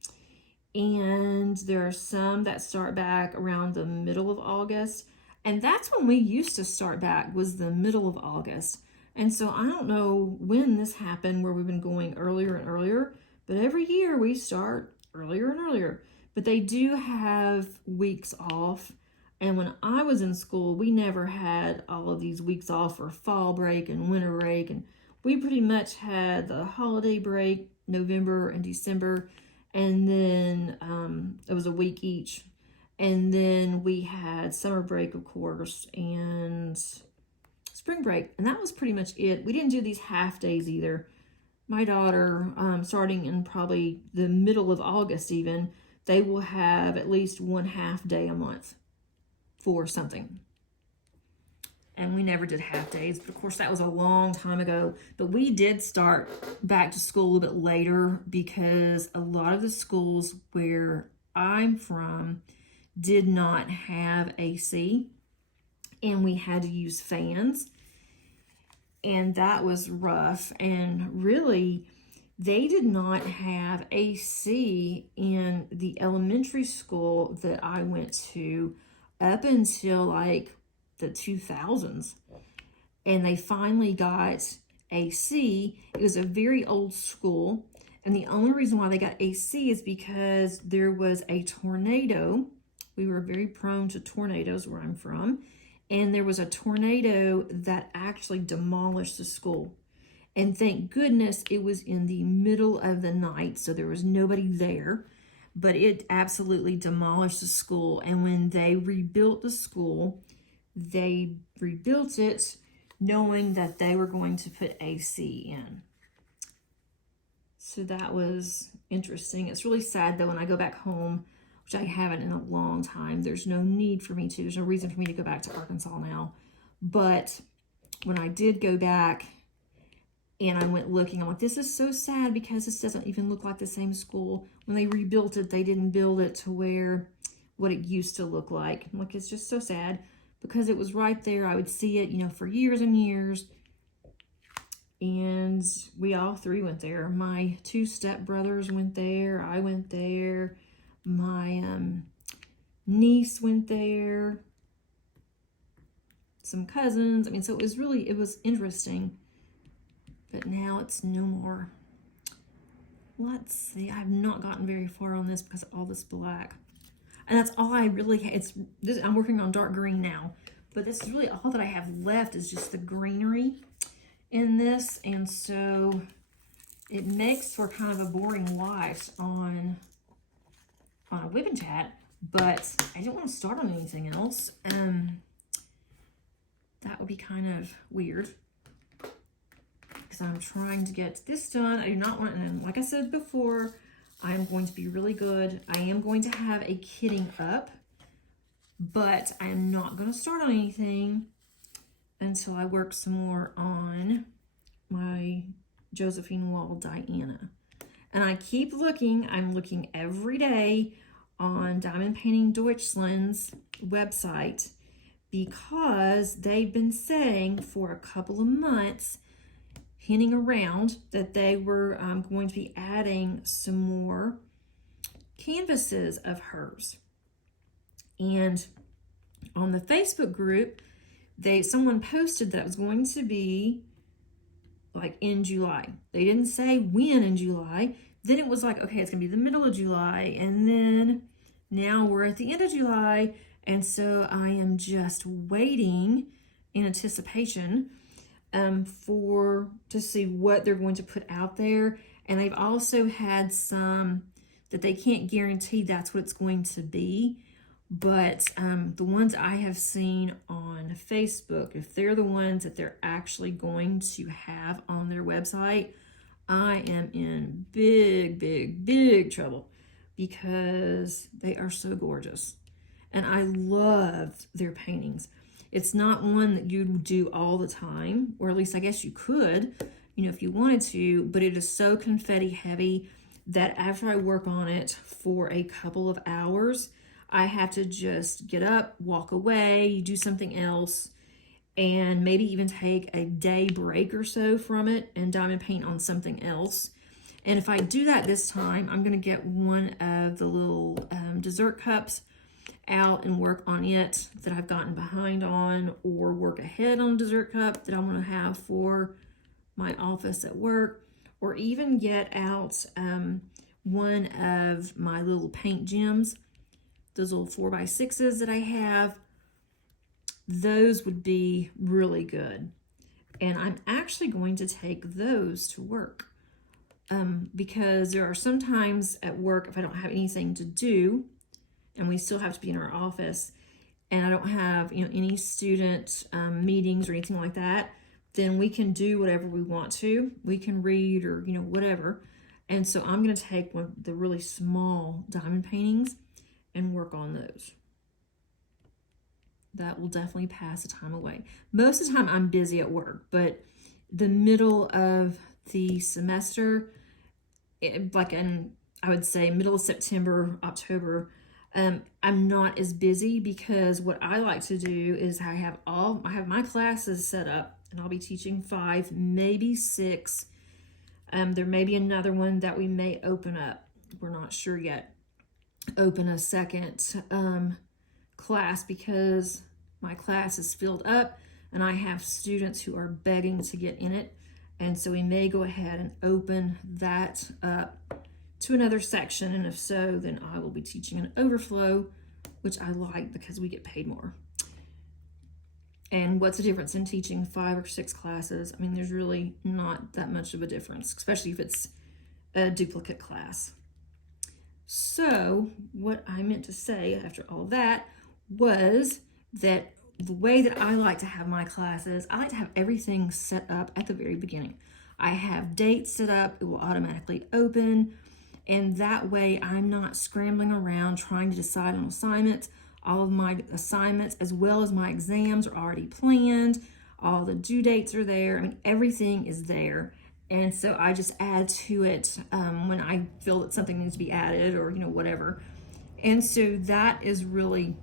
And there are some that start back around the middle of August. And that's when we used to start back, was the middle of August. And so I don't know when this happened where we've been going earlier and earlier, but every year we start earlier and earlier. But they do have weeks off. And when I was in school, we never had all of these weeks off for fall break and winter break. And we pretty much had the holiday break, November and December. And then it was a week each. And then we had summer break, of course, and spring break. And that was pretty much it. We didn't do these half days either. My daughter, starting in probably the middle of August even, they will have at least 1/2 day a month for something. And we never did half days, but of course that was a long time ago. But we did start back to school a little bit later because a lot of the schools where I'm from did not have AC and we had to use fans. And that was rough. And really, they did not have AC in the elementary school that I went to up until like the 2000s, and they finally got AC. It was a very old school, and the only reason why they got AC is because there was a tornado. We were very prone to tornadoes where I'm from, and there was a tornado that actually demolished the school. And thank goodness it was in the middle of the night, so there was nobody there, but it absolutely demolished the school. And when they rebuilt the school, they rebuilt it knowing that they were going to put AC in. So that was interesting. It's really sad though when I go back home, which I haven't in a long time. There's no need for me to. There's no reason for me to go back to Arkansas now. But when I did go back and I went looking, I'm like, this is so sad because this doesn't even look like the same school. When they rebuilt it, they didn't build it to where what it used to look like. I'm like, it's just so sad. Because it was right there. I would see it, you know, for years and years. And we all three went there. My 2 stepbrothers went there. I went there. My niece went there. Some cousins. I mean, so it was interesting. But now it's no more. Let's see. I have not gotten very far on this because of all this black. And that's all I really, I'm working on dark green now, but this is really all that I have left is just the greenery in this. And so it makes for kind of a boring life on a WIP and chat, but I didn't want to start on anything else. That would be kind of weird because I'm trying to get this done. I do not want, and like I said before, I'm going to be really good. I am going to have a kitting up, but I am not going to start on anything until I work some more on my Josephine Wall Diana. And I keep looking. I'm looking every day on Diamond Painting Deutschland's website because they've been saying for a couple of months, hinting around that they were going to be adding some more canvases of hers. And on the Facebook group, someone posted that it was going to be like in July. They didn't say when in July. Then it was like, okay, it's gonna be the middle of July, and then now we're at the end of July, and so I am just waiting in anticipation to see what they're going to put out there. And they've also had some that they can't guarantee that's what it's going to be, but the ones I have seen on Facebook, if they're the ones that they're actually going to have on their website, I am in big, big, big trouble because they are so gorgeous. And I love their paintings. It's not one that you do all the time, or at least I guess you could, if you wanted to, but it is so confetti heavy that after I work on it for a couple of hours, I have to just get up, walk away, do something else, and maybe even take a day break or so from it and diamond paint on something else. And if I do that this time, I'm gonna get one of the little dessert cups out and work on it that I've gotten behind on, or work ahead on a dessert cup that I'm gonna have for my office at work, or even get out one of my little paint gems, those little 4x6s that I have. Those would be really good. And I'm actually going to take those to work because there are some times at work if I don't have anything to do and we still have to be in our office and I don't have any student meetings or anything like that, then we can do whatever we want to. We can read or whatever. And so I'm going to take one of the really small diamond paintings and work on those. That will definitely pass the time away. Most of the time I'm busy at work, but the middle of the semester, I would say middle of September, October, I'm not as busy because what I like to do is I have my classes set up and I'll be teaching 5, maybe 6. There may be another one that we may open up. We're not sure yet. Open a second class because my class is filled up and I have students who are begging to get in it. And so we may go ahead and open that up to another section. And if so, then I will be teaching an overflow, which I like because we get paid more. And what's the difference in teaching 5 or 6 classes? I mean, there's really not that much of a difference, especially if it's a duplicate class. So what I meant to say after all that was that the way that I like to have my classes, I like to have everything set up at the very beginning. I have dates set up, it will automatically open, and that way I'm not scrambling around trying to decide on assignments. All of my assignments as well as my exams are already planned. All the due dates are there. I mean, everything is there. And so I just add to it when I feel that something needs to be added or, whatever. And so that is really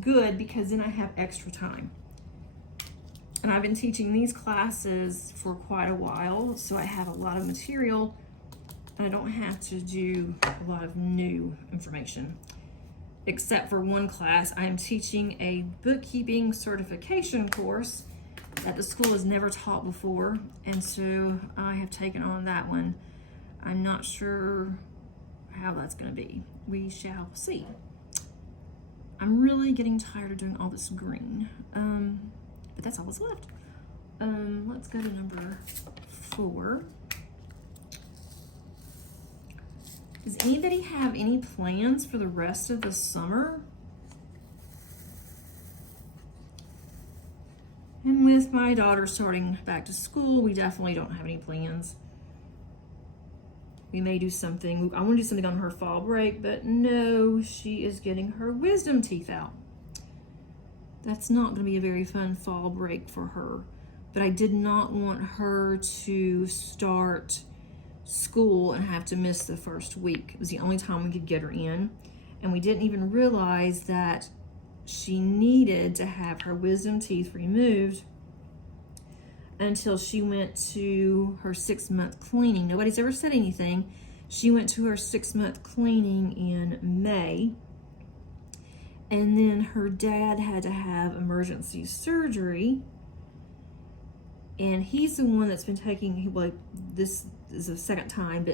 good because then I have extra time. And I've been teaching these classes for quite a while, so I have a lot of material and I don't have to do a lot of new information. Except for one class, I am teaching a bookkeeping certification course that the school has never taught before, and so I have taken on that one. I'm not sure how that's going to be. We shall see. I'm really getting tired of doing all this green, but that's all that's left. Let's go to number 4. Does anybody have any plans for the rest of the summer? And with my daughter starting back to school, we definitely don't have any plans. We may do something. I want to do something on her fall break, but no, she is getting her wisdom teeth out. That's not going to be a very fun fall break for her. But I did not want her to start school and have to miss the first week. It was the only time we could get her in. and we didn't even realize that she needed to have her wisdom teeth removed until she went to her 6-month cleaning. Nobody's ever said anything. She went to her 6-month cleaning in May, and then her dad had to have emergency surgery, and he's the one that's been taking, well, this is the second time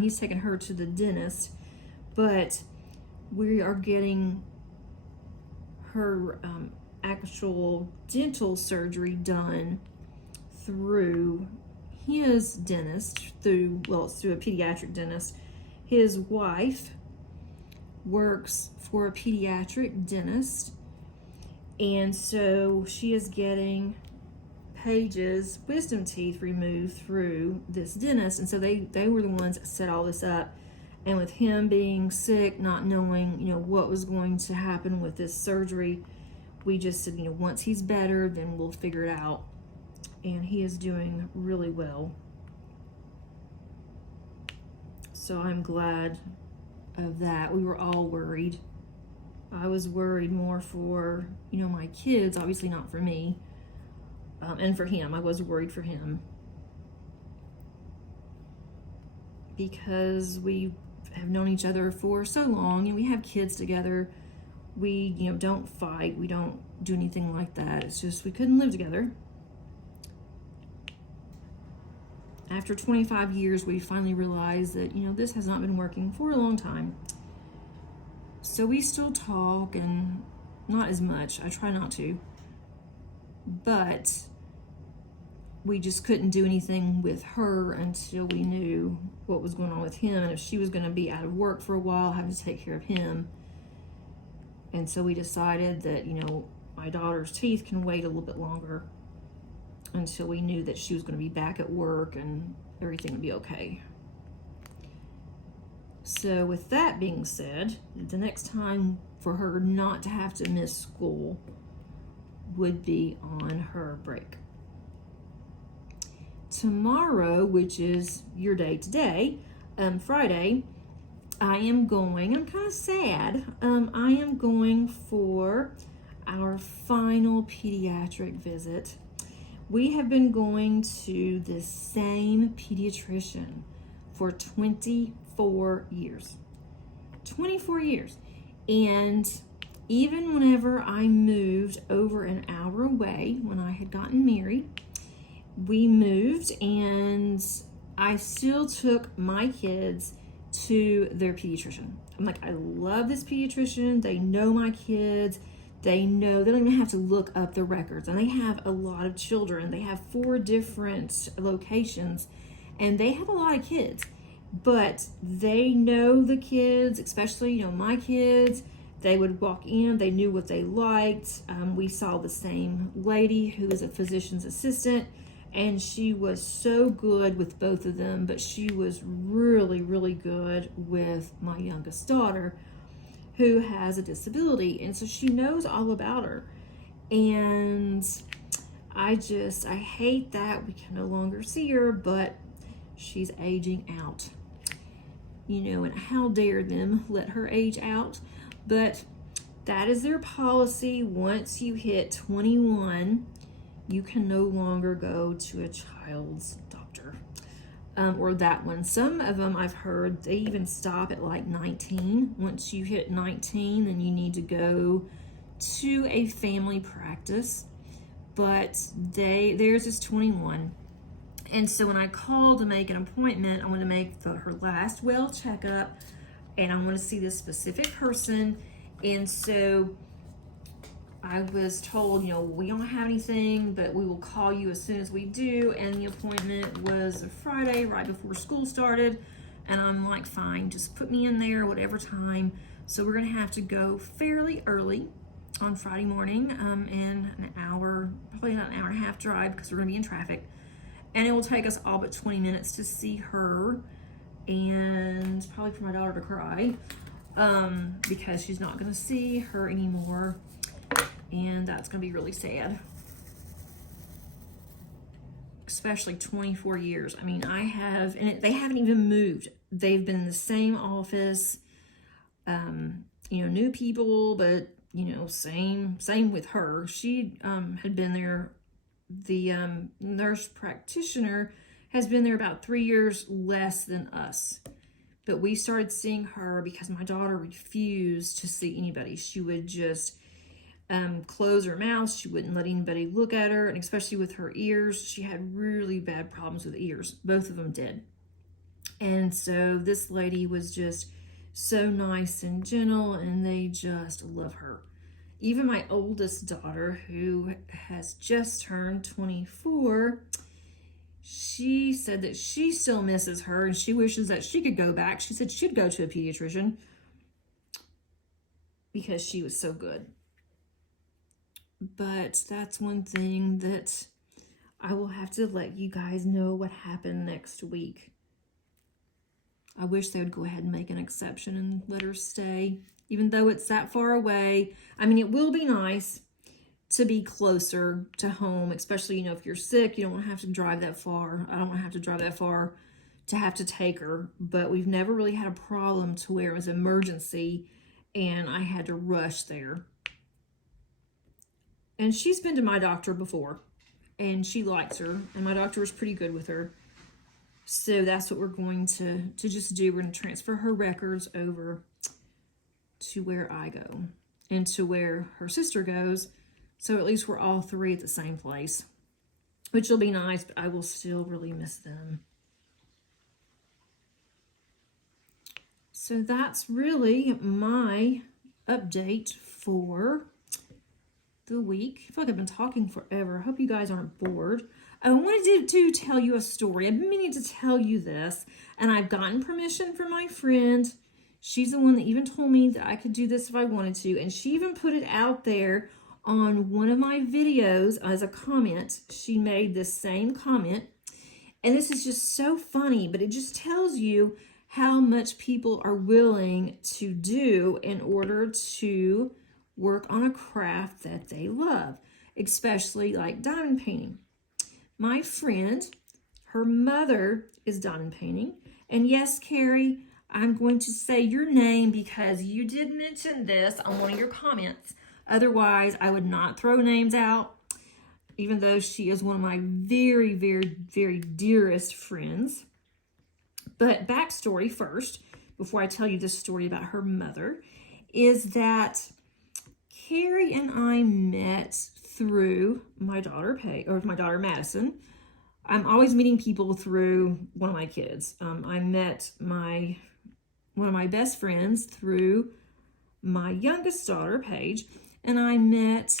he's taken her to the dentist, but we are getting her actual dental surgery done through his dentist, it's through a pediatric dentist. His wife works for a pediatric dentist, and so she is getting Paige's wisdom teeth removed through this dentist, and so they were the ones that set all this up. And with him being sick, not knowing, what was going to happen with this surgery, we just said, once he's better, then we'll figure it out. And he is doing really well. So I'm glad of that. We were all worried. I was worried more for, my kids, obviously not for me, and for him. I was worried for him because we have known each other for so long, and we have kids together. We, don't fight. We don't do anything like that. It's just we couldn't live together. After 25 years, we finally realized that, this has not been working for a long time. So we still talk, and not as much. I try not to. But we just couldn't do anything with her until we knew what was going on with him, and if she was going to be out of work for a while, having to take care of him. And so we decided that, my daughter's teeth can wait a little bit longer until we knew that she was going to be back at work and everything would be okay. So with that being said, the next time for her not to have to miss school would be on her break. Tomorrow, which is your day today, Friday, I'm kind of sad. I am going for our final pediatric visit. We have been going to the same pediatrician for 24 years. 24 years. And even whenever I moved over an hour away, when I had gotten married, we moved, and I still took my kids to their pediatrician. I'm like, I love this pediatrician. They know my kids. They don't even have to look up the records. And they have a lot of children. They have 4 different locations, and they have a lot of kids. But they know the kids, especially, my kids. They would walk in. They knew what they liked. We saw the same lady who is a physician's assistant, and she was so good with both of them, but she was really, really good with my youngest daughter, who has a disability, and so she knows all about her. And I hate that we can no longer see her, but she's aging out. And how dare them let her age out? But that is their policy. Once you hit 21, you can no longer go to a child's doctor. Or that one. Some of them I've heard, they even stop at like 19. Once you hit 19, then you need to go to a family practice. But theirs is 21. And so when I called to make an appointment, I want to make her last well checkup, and I want to see this specific person. And so I was told, we don't have anything, but we will call you as soon as we do. And the appointment was a Friday right before school started. And I'm like, fine, just put me in there, whatever time. So we're going to have to go fairly early on Friday morning, in an hour, probably not an hour and a half drive, because we're going to be in traffic. And it will take us all but 20 minutes to see her, and probably for my daughter to cry, because she's not going to see her anymore. And that's going to be really sad. Especially 24 years. I mean, they haven't even moved. They've been in the same office. new people, but, same with her. She had been there. The nurse practitioner has been there about 3 years less than us. But we started seeing her because my daughter refused to see anybody. She would just close her mouth. She wouldn't let anybody look at her, and especially with her ears. She had really bad problems with ears. Both of them did. And so this lady was just so nice and gentle, and they just love her. Even my oldest daughter, who has just turned 24, she said that she still misses her and she wishes that she could go back. She said she'd go to a pediatrician because she was so good. But that's one thing that I will have to let you guys know what happened next week. I wish they would go ahead and make an exception and let her stay, even though it's that far away. I mean, it will be nice to be closer to home, especially, if you're sick, you don't want to have to drive that far. I don't want to have to drive that far to have to take her, but we've never really had a problem to where it was an emergency and I had to rush there. And she's been to my doctor before, and she likes her, and my doctor was pretty good with her. So that's what we're going to just do. We're going to transfer her records over to where I go and to where her sister goes. So at least we're all three at the same place, which will be nice, but I will still really miss them. So that's really my update for the week. I feel like I've been talking forever. I hope you guys aren't bored. I wanted to tell you a story. I've been meaning to tell you this, and I've gotten permission from my friend. She's the one that even told me that I could do this if I wanted to, and she even put it out there on one of my videos as a comment. She made this same comment, and this is just so funny, but it just tells you how much people are willing to do in order to work on a craft that they love, especially like diamond painting. My friend, her mother is diamond painting, and yes, Carrie, I'm going to say your name because you did mention this on one of your comments. Otherwise, I would not throw names out, even though she is one of my very, very, very dearest friends. But backstory first, before I tell you this story about her mother, is that Carrie and I met through my daughter Madison. I'm always meeting people through one of my kids. I met one of my best friends through my youngest daughter, Paige, and I met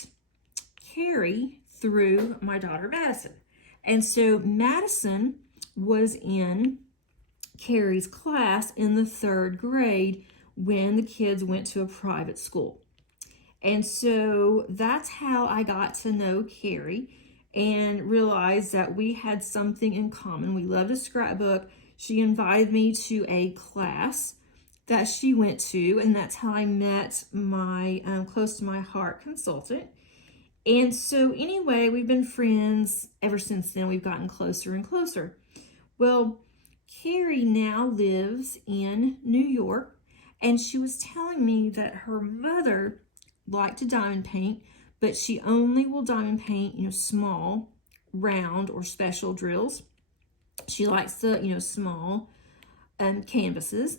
Carrie through my daughter, Madison. And so Madison was in Carrie's class in the 3rd grade when the kids went to a private school. And so that's how I got to know Carrie and realized that we had something in common. We loved a scrapbook. She invited me to a class that she went to, and that's how I met my close to my heart consultant. And so anyway, we've been friends ever since then. We've gotten closer and closer. Well, Carrie now lives in New York, and she was telling me that her mother liked to diamond paint, but she only will diamond paint, small, round, or special drills. She likes the, small canvases.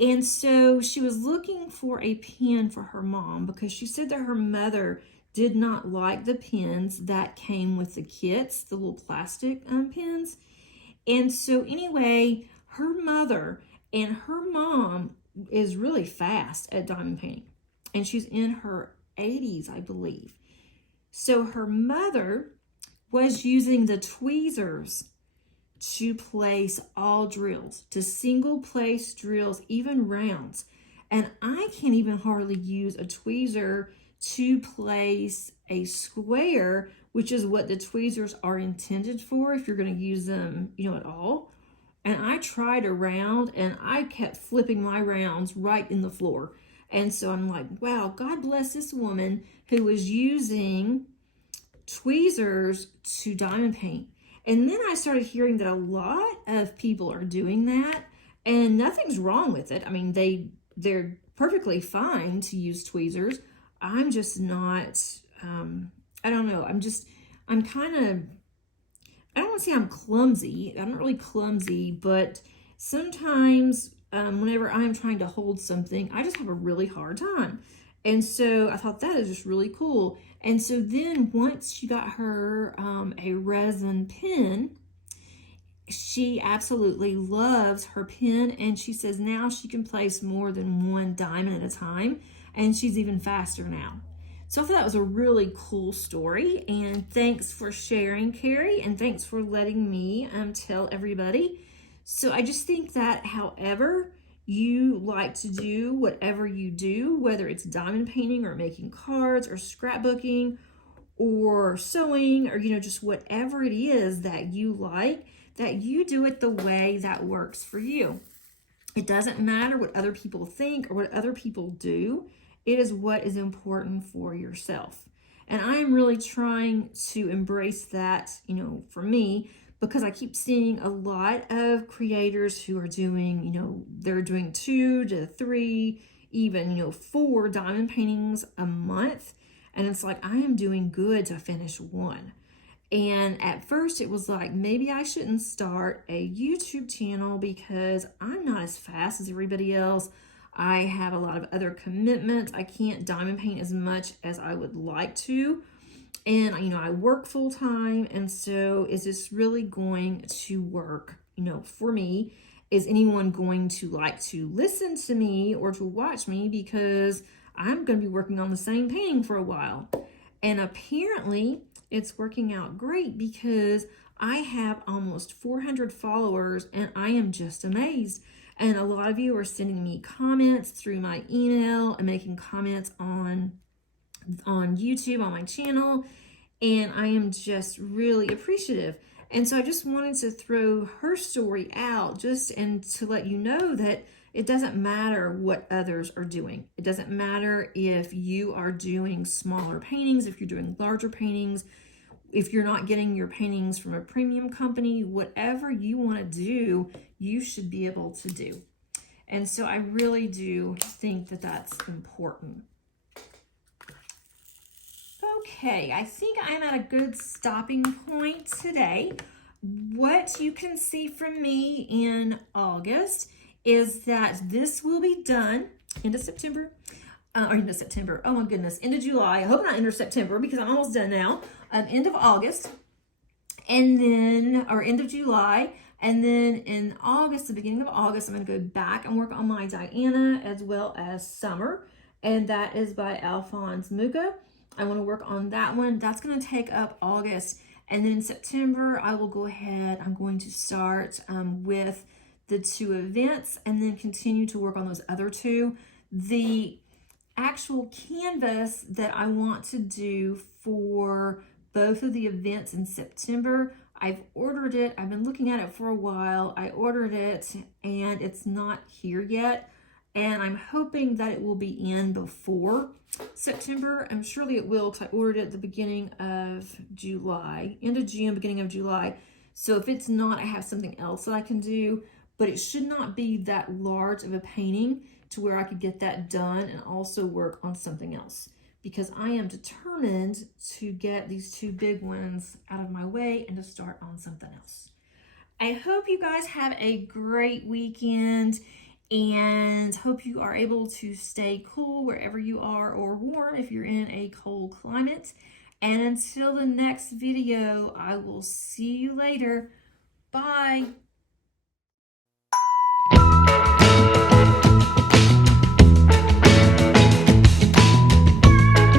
And so she was looking for a pen for her mom because she said that her mother did not like the pens that came with the kits, the little plastic pens. And so anyway, her mother and her mom is really fast at diamond painting. And she's in her 80s, I believe. So her mother was using the tweezers to place all drills, to single place drills, even rounds. And I can't even hardly use a tweezer to place a square, which is what the tweezers are intended for if you're going to use them, at all. And I tried a round and I kept flipping my rounds right in the floor. And so I'm like, wow, God bless this woman who was using tweezers to diamond paint. And then I started hearing that a lot of people are doing that, and nothing's wrong with it. I mean, they're perfectly fine to use tweezers. I'm just not, I don't know, I'm kind of, I don't want to say I'm clumsy. I'm not really clumsy, but sometimes whenever I'm trying to hold something, I just have a really hard time. And so I thought that is just really cool. And so then once she got her a resin pen, she absolutely loves her pen, and she says now she can place more than one diamond at a time, and she's even faster now. So I thought that was a really cool story, and thanks for sharing, Carrie, and thanks for letting me tell everybody. So I just think that however you like to do whatever you do, whether it's diamond painting or making cards or scrapbooking or sewing or, just whatever it is that you like, that you do it the way that works for you. It doesn't matter what other people think or what other people do. It is what is important for yourself. And I am really trying to embrace that, for me, because I keep seeing a lot of creators who are doing, they're doing 2 to 3, even, 4 diamond paintings a month. And it's like, I am doing good to finish 1. And at first it was like, maybe I shouldn't start a YouTube channel because I'm not as fast as everybody else. I have a lot of other commitments. I can't diamond paint as much as I would like to. And, I work full time. And so is this really going to work, for me? Is anyone going to like to listen to me or to watch me? Because I'm going to be working on the same painting for a while. And apparently it's working out great because I have almost 400 followers and I am just amazed. And a lot of you are sending me comments through my email and making comments on YouTube, on my channel. And I am just really appreciative. And so I just wanted to throw her story out and to let you know that it doesn't matter what others are doing. It doesn't matter if you are doing smaller paintings, if you're doing larger paintings, if you're not getting your paintings from a premium company, whatever you want to do, you should be able to do. And so I really do think that that's important. Okay, I think I'm at a good stopping point today. What you can see from me in August is that this will be done end of September, or end of September, oh my goodness, end of July. I hope not end of September because I'm almost done now. End of August, and then, or end of July, and then in August, the beginning of August, I'm going to go back and work on my Diana as well as Summer, and that is by Alphonse Mucha. I want to work on that one. That's going to take up August, and then in September, I will go ahead. I'm going to start with the 2 events and then continue to work on those other 2. The actual canvas that I want to do for both of the events in September, I've ordered it. I've been looking at it for a while. I ordered it and it's not here yet. And I'm hoping that it will be in before September. And surely it will because I ordered it at the beginning of July, end of June, beginning of July. So if it's not, I have something else that I can do. But it should not be that large of a painting to where I could get that done and also work on something else, because I am determined to get these 2 big ones out of my way and to start on something else. I hope you guys have a great weekend and hope you are able to stay cool wherever you are, or warm if you're in a cold climate. And until the next video, I will see you later. Bye.